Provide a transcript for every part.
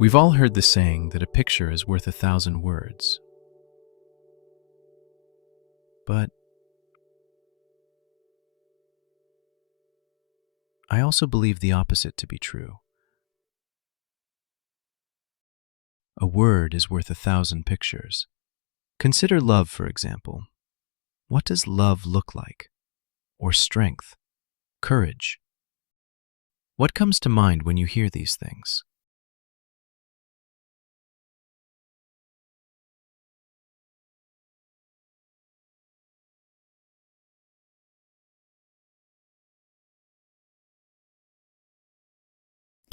We've all heard the saying that a picture is worth 1,000 words. But I also believe the opposite to be true. A word is worth 1,000 pictures. Consider love, for example. What does love look like? Or strength? Courage? What comes to mind when you hear these things?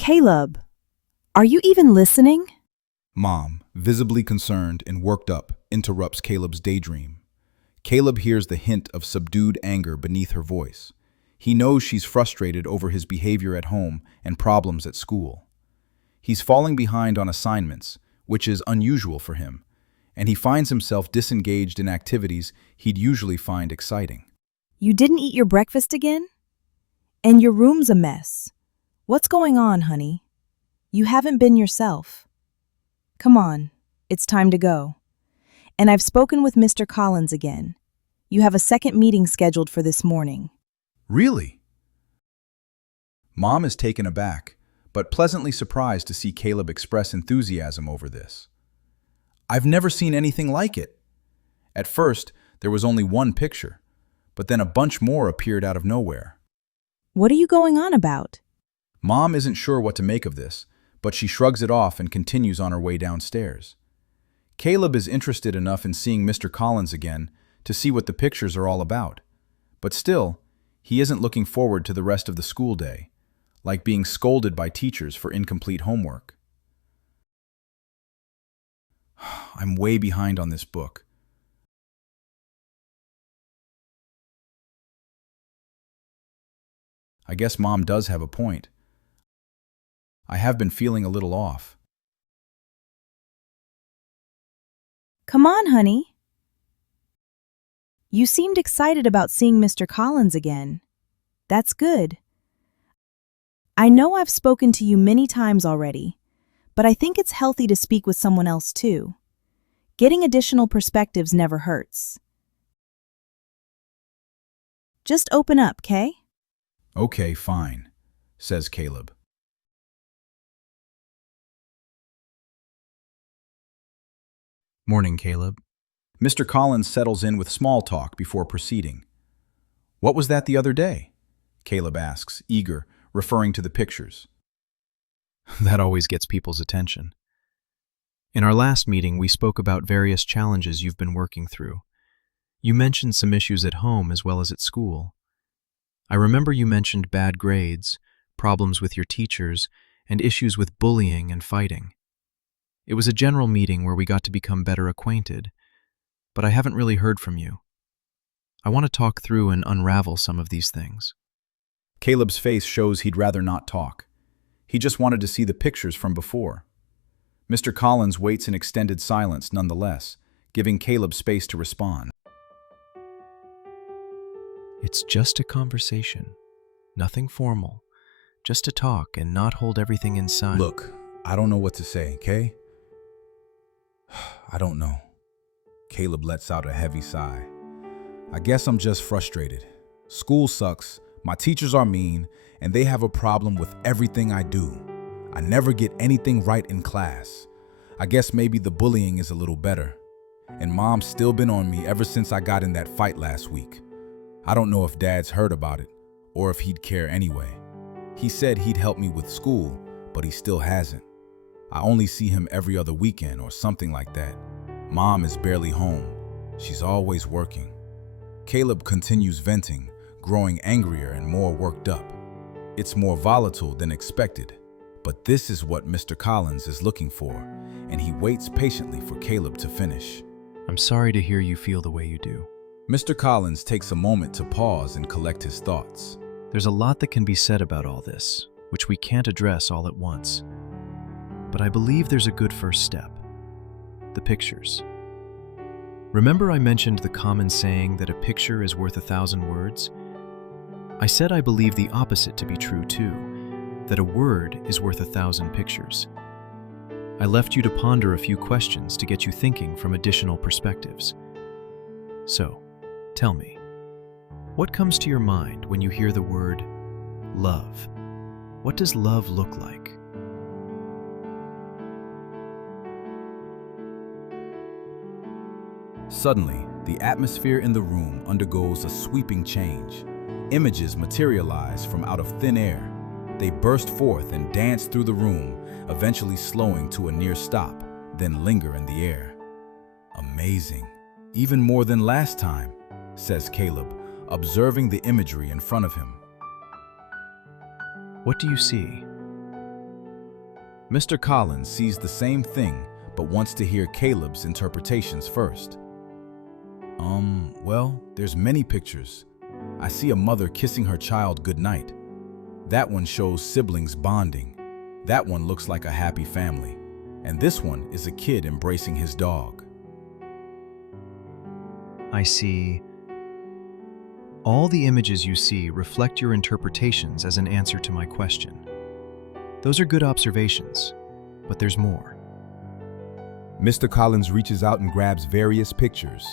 Caleb, are you even listening? Mom, visibly concerned and worked up, interrupts Caleb's daydream. Caleb hears the hint of subdued anger beneath her voice. He knows she's frustrated over his behavior at home and problems at school. He's falling behind on assignments, which is unusual for him, and he finds himself disengaged in activities he'd usually find exciting. You didn't eat your breakfast again? And your room's a mess. What's going on, honey? You haven't been yourself. Come on, it's time to go. And I've spoken with Mr. Collins again. You have a second meeting scheduled for this morning. Really? Mom is taken aback, but pleasantly surprised to see Caleb express enthusiasm over this. I've never seen anything like it. At first, there was only one picture, but then a bunch more appeared out of nowhere. What are you going on about? Mom isn't sure what to make of this, but she shrugs it off and continues on her way downstairs. Caleb is interested enough in seeing Mr. Collins again to see what the pictures are all about, but still, he isn't looking forward to the rest of the school day, like being scolded by teachers for incomplete homework. I'm way behind on this book. I guess Mom does have a point. I have been feeling a little off. Come on, honey. You seemed excited about seeing Mr. Collins again. That's good. I know I've spoken to you many times already, but I think it's healthy to speak with someone else too. Getting additional perspectives never hurts. Just open up, Kay? Okay, fine, says Caleb. Morning, Caleb. Mr. Collins settles in with small talk before proceeding. What was that the other day? Caleb asks, eager, referring to the pictures. That always gets people's attention. In our last meeting, we spoke about various challenges you've been working through. You mentioned some issues at home as well as at school. I remember you mentioned bad grades, problems with your teachers, and issues with bullying and fighting. It was a general meeting where we got to become better acquainted, but I haven't really heard from you. I want to talk through and unravel some of these things. Caleb's face shows he'd rather not talk. He just wanted to see the pictures from before. Mr. Collins waits in extended silence nonetheless, giving Caleb space to respond. It's just a conversation, nothing formal, just to talk and not hold everything inside. Look, I don't know what to say, okay? I don't know. Caleb lets out a heavy sigh. I guess I'm just frustrated. School sucks, my teachers are mean, and they have a problem with everything I do. I never get anything right in class. I guess maybe the bullying is a little better. And Mom's still been on me ever since I got in that fight last week. I don't know if Dad's heard about it, or if he'd care anyway. He said he'd help me with school, but he still hasn't. I only see him every other weekend or something like that. Mom is barely home. She's always working. Caleb continues venting, growing angrier and more worked up. It's more volatile than expected, but this is what Mr. Collins is looking for, and he waits patiently for Caleb to finish. I'm sorry to hear you feel the way you do. Mr. Collins takes a moment to pause and collect his thoughts. There's a lot that can be said about all this, which we can't address all at once. But I believe there's a good first step. The pictures. Remember I mentioned the common saying that a picture is worth 1,000 words? I said I believe the opposite to be true too, that a word is worth 1,000 pictures. I left you to ponder a few questions to get you thinking from additional perspectives. So, tell me, what comes to your mind when you hear the word love? What does love look like? Suddenly, the atmosphere in the room undergoes a sweeping change. Images materialize from out of thin air. They burst forth and dance through the room, eventually slowing to a near stop, then linger in the air. Amazing. Even more than last time, says Caleb, observing the imagery in front of him. What do you see? Mr. Collins sees the same thing, but wants to hear Caleb's interpretations first. Well, there's many pictures. I see a mother kissing her child goodnight. That one shows siblings bonding. That one looks like a happy family. And this one is a kid embracing his dog. I see. All the images you see reflect your interpretations as an answer to my question. Those are good observations, but there's more. Mr. Collins reaches out and grabs various pictures.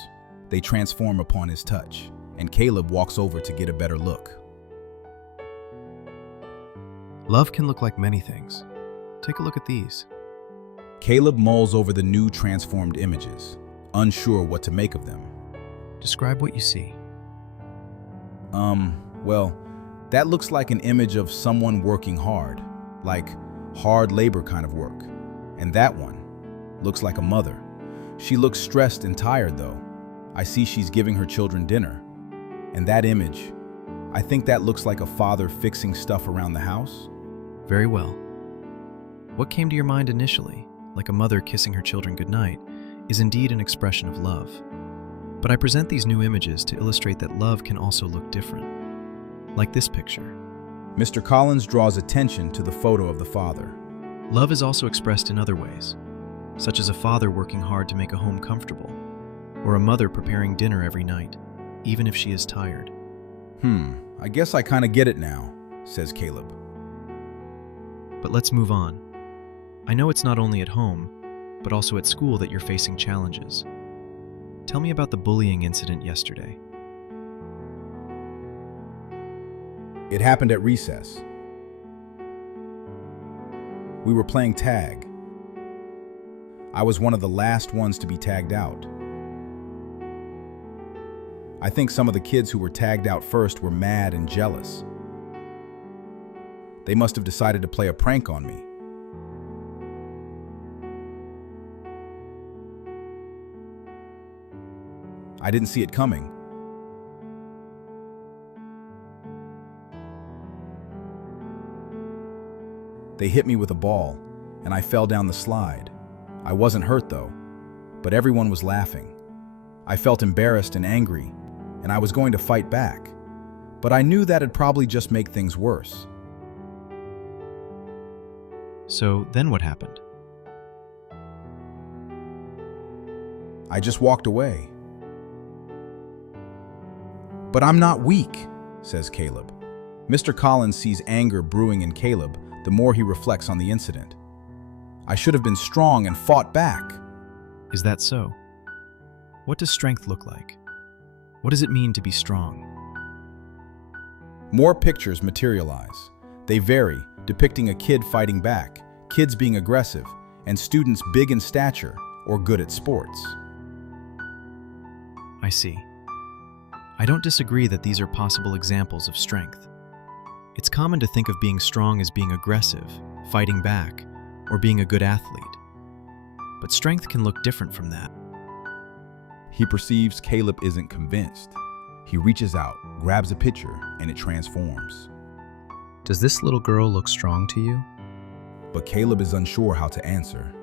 They transform upon his touch, and Caleb walks over to get a better look. Love can look like many things. Take a look at these. Caleb mulls over the new transformed images, unsure what to make of them. Describe what you see. Well, that looks like an image of someone working hard, like hard labor kind of work. And that one looks like a mother. She looks stressed and tired though. I see she's giving her children dinner. And that image, I think that looks like a father fixing stuff around the house. Very well. What came to your mind initially, like a mother kissing her children goodnight, is indeed an expression of love. But I present these new images to illustrate that love can also look different. Like this picture. Mr. Collins draws attention to the photo of the father. Love is also expressed in other ways, such as a father working hard to make a home comfortable, or a mother preparing dinner every night, even if she is tired. I guess I kind of get it now, says Caleb. But let's move on. I know it's not only at home, but also at school that you're facing challenges. Tell me about the bullying incident yesterday. It happened at recess. We were playing tag. I was one of the last ones to be tagged out. I think some of the kids who were tagged out first were mad and jealous. They must have decided to play a prank on me. I didn't see it coming. They hit me with a ball, and I fell down the slide. I wasn't hurt though, but everyone was laughing. I felt embarrassed and angry, and I was going to fight back, but I knew that'd probably just make things worse. So then what happened? I just walked away. But I'm not weak, says Caleb. Mr. Collins sees anger brewing in Caleb the more he reflects on the incident. I should have been strong and fought back. Is that so? What does strength look like? What does it mean to be strong? More pictures materialize. They vary, depicting a kid fighting back, kids being aggressive, and students big in stature or good at sports. I see. I don't disagree that these are possible examples of strength. It's common to think of being strong as being aggressive, fighting back, or being a good athlete. But strength can look different from that. He perceives Caleb isn't convinced. He reaches out, grabs a picture, and it transforms. Does this little girl look strong to you? But Caleb is unsure how to answer.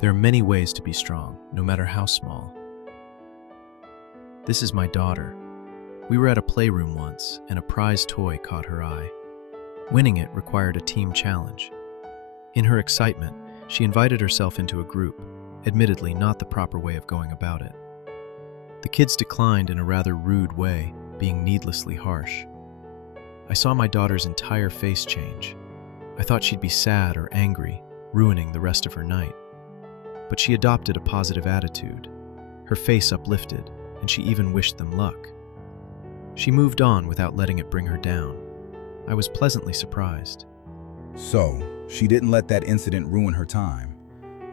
There are many ways to be strong, no matter how small. This is my daughter. We were at a playroom once, and a prize toy caught her eye. Winning it required a team challenge. In her excitement, she invited herself into a group, admittedly not the proper way of going about it. The kids declined in a rather rude way, being needlessly harsh. I saw my daughter's entire face change. I thought she'd be sad or angry, ruining the rest of her night. But she adopted a positive attitude, her face uplifted, and she even wished them luck. She moved on without letting it bring her down. I was pleasantly surprised. So, she didn't let that incident ruin her time.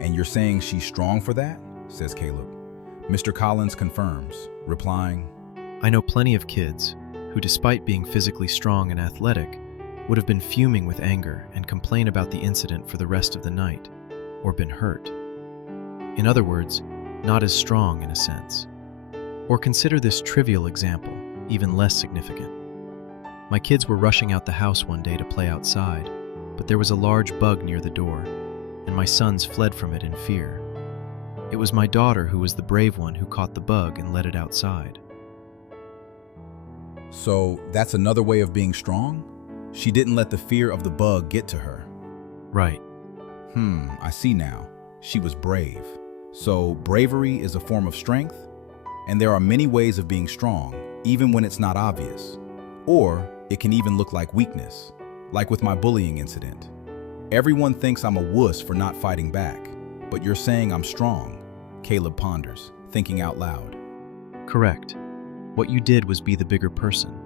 And you're saying she's strong for that? Says Caleb. Mr. Collins confirms, replying, I know plenty of kids who, despite being physically strong and athletic, would have been fuming with anger and complain about the incident for the rest of the night, or been hurt. In other words, not as strong in a sense. Or consider this trivial example, even less significant. My kids were rushing out the house one day to play outside, but there was a large bug near the door, and my sons fled from it in fear. It was my daughter who was the brave one who caught the bug and let it outside. So that's another way of being strong? She didn't let the fear of the bug get to her. Right. I see now. She was brave. So bravery is a form of strength? And there are many ways of being strong, even when it's not obvious. Or it can even look like weakness, like with my bullying incident. Everyone thinks I'm a wuss for not fighting back, but you're saying I'm strong, Caleb ponders, thinking out loud. Correct. What you did was be the bigger person.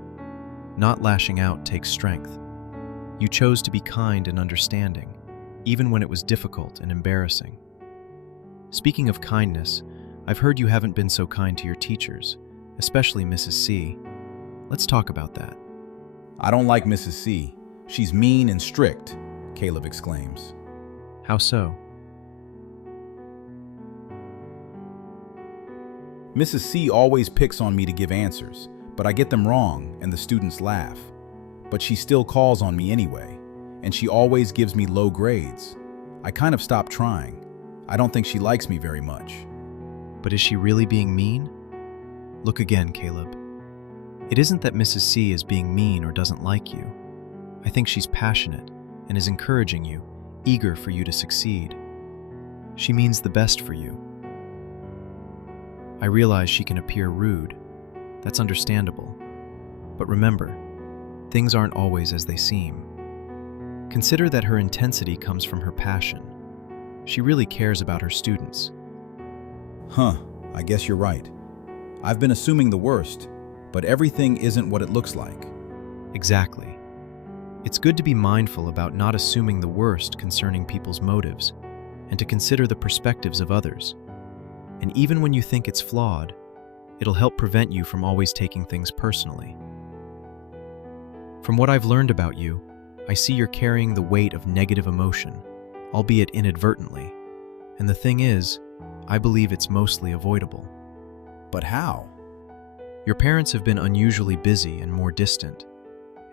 Not lashing out takes strength. You chose to be kind and understanding, even when it was difficult and embarrassing. Speaking of kindness, I've heard you haven't been so kind to your teachers, especially Mrs. C. Let's talk about that. I don't like Mrs. C. She's mean and strict, Caleb exclaims. How so? Mrs. C always picks on me to give answers, but I get them wrong and the students laugh. But she still calls on me anyway, and she always gives me low grades. I kind of stopped trying. I don't think she likes me very much. But is she really being mean? Look again, Caleb. It isn't that Mrs. C is being mean or doesn't like you. I think she's passionate and is encouraging you, eager for you to succeed. She means the best for you. I realize she can appear rude. That's understandable. But remember, things aren't always as they seem. Consider that her intensity comes from her passion. She really cares about her students. I guess you're right. I've been assuming the worst, but everything isn't what it looks like. Exactly. It's good to be mindful about not assuming the worst concerning people's motives, and to consider the perspectives of others. And even when you think it's flawed, it'll help prevent you from always taking things personally. From what I've learned about you, I see you're carrying the weight of negative emotion, albeit inadvertently. And the thing is, I believe it's mostly avoidable. But how? Your parents have been unusually busy and more distant,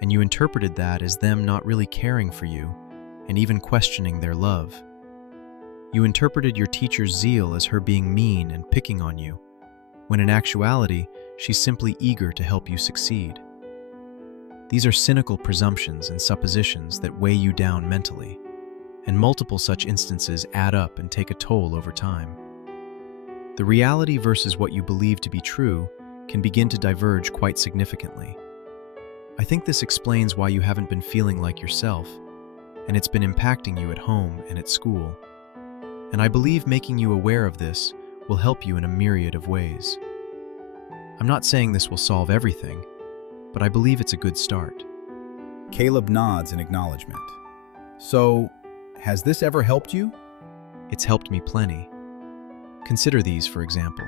and you interpreted that as them not really caring for you and even questioning their love. You interpreted your teacher's zeal as her being mean and picking on you, when in actuality, she's simply eager to help you succeed. These are cynical presumptions and suppositions that weigh you down mentally, and multiple such instances add up and take a toll over time. The reality versus what you believe to be true can begin to diverge quite significantly. I think this explains why you haven't been feeling like yourself, and it's been impacting you at home and at school. And I believe making you aware of this will help you in a myriad of ways. I'm not saying this will solve everything, but I believe it's a good start. Caleb nods in acknowledgement. So, has this ever helped you? It's helped me plenty. Consider these, for example.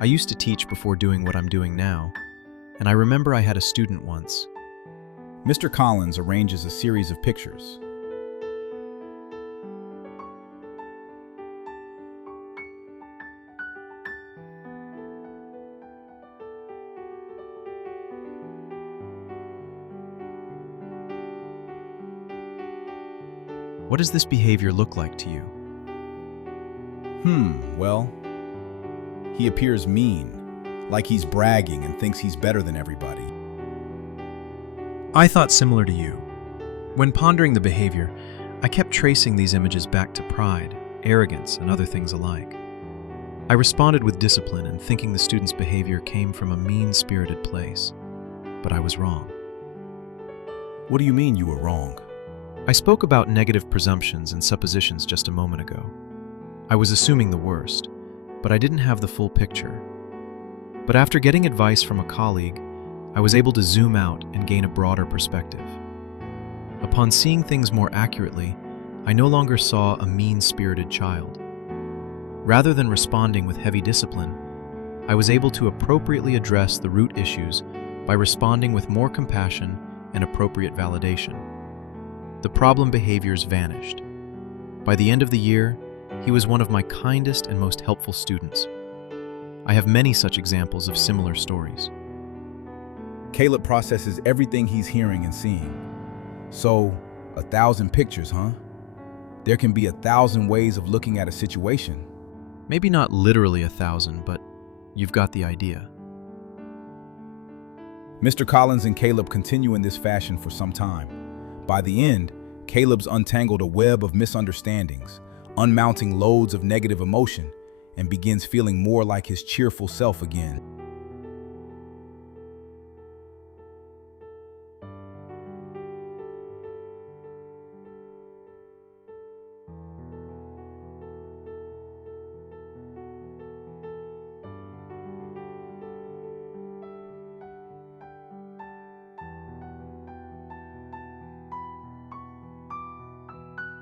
I used to teach before doing what I'm doing now, and I remember I had a student once. Mr. Collins arranges a series of pictures. What does this behavior look like to you? Well, he appears mean, like he's bragging and thinks he's better than everybody. I thought similar to you. When pondering the behavior, I kept tracing these images back to pride, arrogance, and other things alike. I responded with discipline and thinking the student's behavior came from a mean-spirited place, but I was wrong. What do you mean you were wrong? I spoke about negative presumptions and suppositions just a moment ago. I was assuming the worst, but I didn't have the full picture. But after getting advice from a colleague, I was able to zoom out and gain a broader perspective. Upon seeing things more accurately, I no longer saw a mean-spirited child. Rather than responding with heavy discipline, I was able to appropriately address the root issues by responding with more compassion and appropriate validation. The problem behaviors vanished. By the end of the year, he was one of my kindest and most helpful students. I have many such examples of similar stories. Caleb processes everything he's hearing and seeing. So, 1,000 pictures, huh? There can be 1,000 ways of looking at a situation. Maybe not literally 1,000, but you've got the idea. Mr. Collins and Caleb continue in this fashion for some time. By the end, Caleb's untangled a web of misunderstandings, unmounting loads of negative emotion, and begins feeling more like his cheerful self again.